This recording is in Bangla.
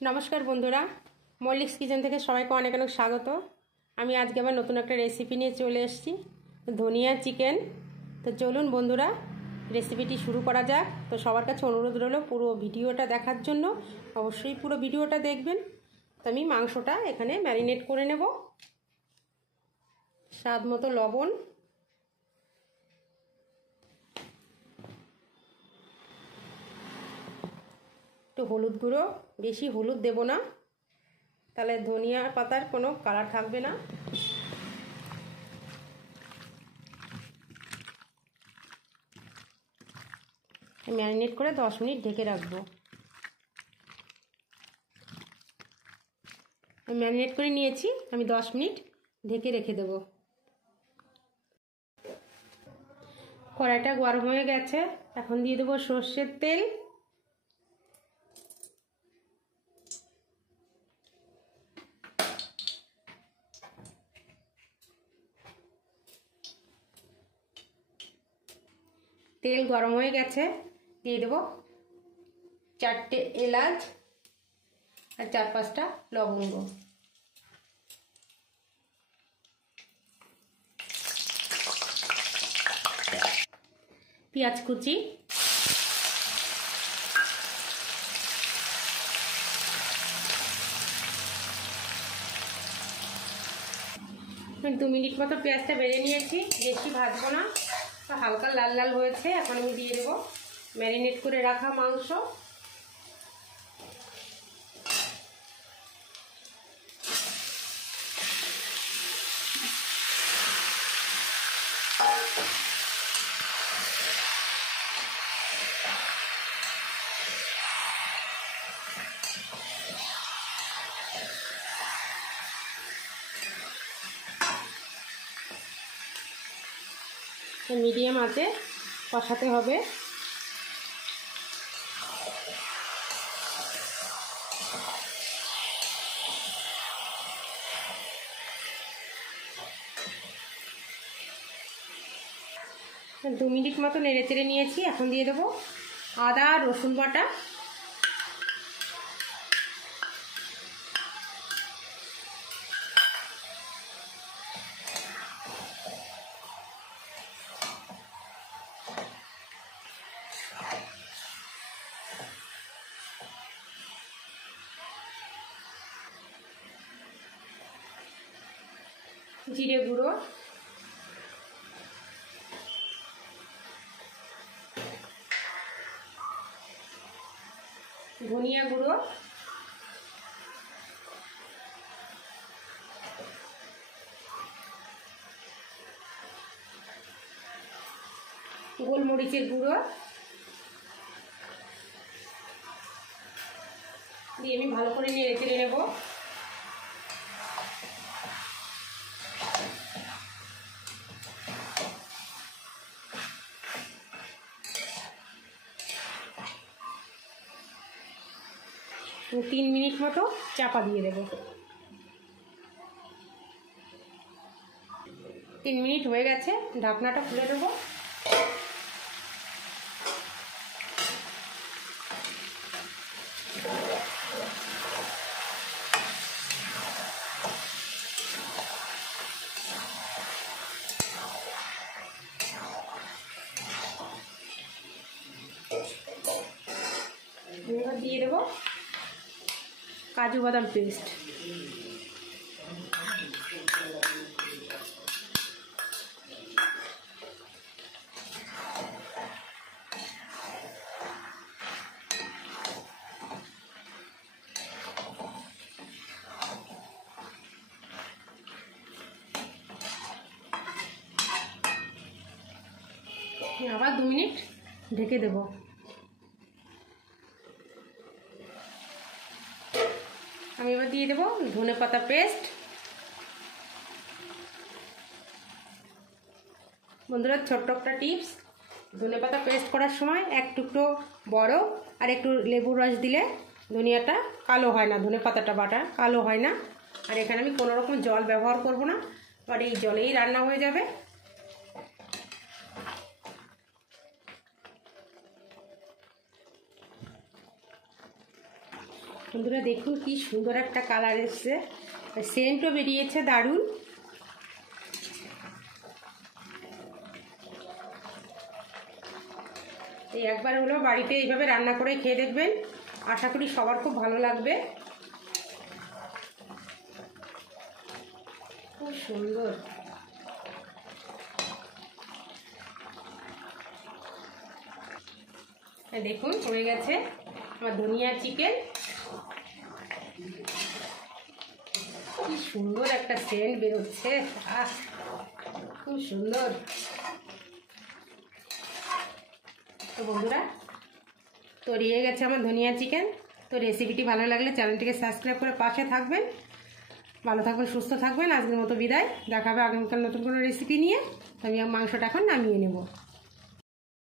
নমস্কার বন্ধুরা, মল্লিক্স কিচেন থেকে সবাইকে অনেক অনেক স্বাগত। আমি আজকে আবার নতুন একটা রেসিপি নিয়ে চলে এসেছি, ধনিয়া চিকেন। তো চলুন বন্ধুরা, রেসিপিটি শুরু করা যাক। তো সবার কাছে অনুরোধ রইল পুরো ভিডিওটা দেখার জন্য, অবশ্যই পুরো ভিডিওটা দেখবেন। তো আমি মাংসটা এখানে ম্যারিনেট করে নেব। স্বাদ মতো লবণ, একটু হলুদ গুঁড়ো, বেশি হলুদ দেব না, তাহলে ধনিয়া পাতার কোনো কালার থাকবে না। ম্যারিনেট করে 10 মিনিট ঢেকে রাখবো। ম্যারিনেট করে নিয়েছি, আমি 10 মিনিট ঢেকে রেখে দেব। কড়াইটা গরম হয়ে গেছে, এখন দিয়ে দেবো সর্ষের তেল। তেল গরম হয়ে গেছে, দিয়ে দেবো 4টে এলাচ আর 4-5টা লবঙ্গ। পেঁয়াজ কুচি, আমি 2 মিনিট মতো পেঁয়াজটা ভেজে নিয়েছি, বেশি ভাজবো না, হালকা লাল লাল হয়েছে। এখন আমি দিয়ে দেবো ম্যারিনেট করে রাখা মাংস। মিডিয়াম আঁচে কষাতে হবে। দু মিনিট মতো নেড়ে চেড়ে নিয়েছি, এখন দিয়ে দেবো আদা আর রসুন বাটা। জিরে গুঁড়ো, ধনিয়া গুঁড়ো, গোলমরিচের গুঁড়ো দিয়ে আমি ভালো করে নেড়ে চেড়ে নেব। তিন মিনিট মতো চাপা দিয়ে দেব। 3 মিনিট হয়ে গেছে, ঢাকনাটা খুলে দেবো। এবার দিয়ে দেবো কাজু বাদাম পেস্ট। আবার 2 মিনিট ঢেকে দেব। আমি এবার দিয়ে দেবো ধনেপাতা পেস্ট। বন্ধুরা, ছোট্ট একটা টিপস, ধনেপাতা পেস্ট করার সময় এক টুকরো বড় আর একটু লেবুর রস দিলে ধনিয়াটা কালো হয় না, ধনেপাতাটা বাটা কালো হয় না। আর এখানে আমি কোনো রকম জল ব্যবহার করব না, আর এই জলেই রান্না হয়ে যাবে। বন্ধুরা দেখুন কি সুন্দর একটা কালার এসছে, সেন্টও বেরিয়েছে দারুণ। এই একবার হলো বাড়িতে এইভাবে রান্না করে খেয়ে দেখবেন, আশা করি সবার খুব ভালো লাগবে। খুব সুন্দর। দেখুন হয়ে গেছে আমার ধনিয়া চিকেন। কি সুন্দর একটা সেন্ট বেরোচ্ছে, খুব সুন্দর। তো বন্ধুরা তৈরি হয়ে গেছে আমার ধনিয়া চিকেন। তো রেসিপিটি ভালো লাগলে চ্যানেলটিকে সাবস্ক্রাইব করে পাশে থাকবেন। ভালো থাকবেন, সুস্থ থাকবেন। আজকের মতো বিদায়, দেখা হবে আগামীকাল নতুন কোনো রেসিপি নিয়ে। তো আমি মাংসটা এখন নামিয়ে নেব।